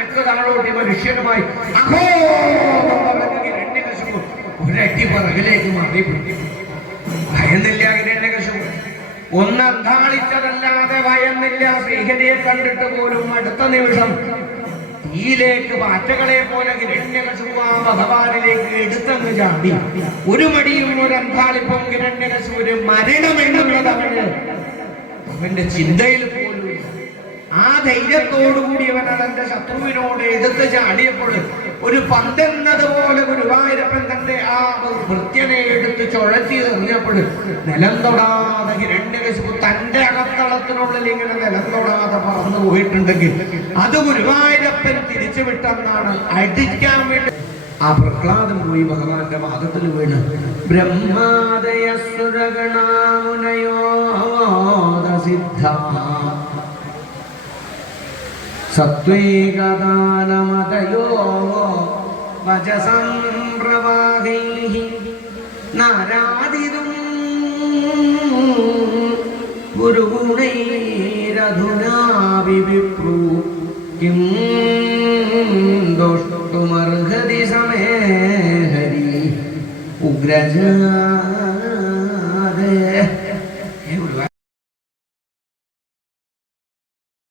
താഴോട്ടി മനുഷ്യനുമായി ഒരട്ടി പിറകിലേക്ക് മാറി ഭയന്നില്ല ഹിരണ്യകശിപു ഒന്ന് അന്താളിച്ചതല്ലാതെ ഭയന്നില്ല. ശ്രീഹരിയെ കണ്ടിട്ട് പോലും അടുത്ത നിമിഷം തീയിലേക്ക് പാറ്റകളെ പോലെ ഹിരണ്യകശുവാ ഭഗവാനിലേക്ക് എടുത്തങ്ങ് ചാടി. ഒരു മടിയും ഒരു അന്താളിപ്പം ഹിരണ്യകശുവിന് മരണമെന്നുള്ളത് അവന് അവന്റെ ചിന്തയിൽ ഇല്ല. ആ ധൈര്യത്തോടുകൂടി അവൻ തന്റെ ശത്രുവിനോട് എതിർത്ത് ചാടിയപ്പോൾ ഒരു പന്തെന്നത് പോലെ ഗുരുവായൂരപ്പൻ തന്റെ ആ വൃത്യനെ എടുത്ത് ചുഴറ്റി എറിഞ്ഞപ്പോൾ നിലം തൊടാതെ ഹിരണ്യകശിപു തന്റെ അകത്തളത്തിനുള്ളിൽ ഇങ്ങനെ നിലം തൊടാതെ പറന്നു പോയിട്ടുണ്ടെങ്കിൽ അത് ഗുരുവായൂരപ്പൻ തിരിച്ചു വിട്ടെന്നാണ് അടിക്കാൻ വേണ്ടി ആ പ്രഹ്ലാദം പോയി ഭഗവാന്റെ വാദത്തിൽ വീണ്. ബ്രഹ്മാദയ സിദ്ധ സത്വേകദാനമതയോ വചസം പ്രവാഹൈ നാരാദിതും ഗുരുഗുണൈരധുനാ വിപ്രു കിം ദോഷ്ടുമർഹതി സമേ ഹരി. ഉഗ്രജാതേ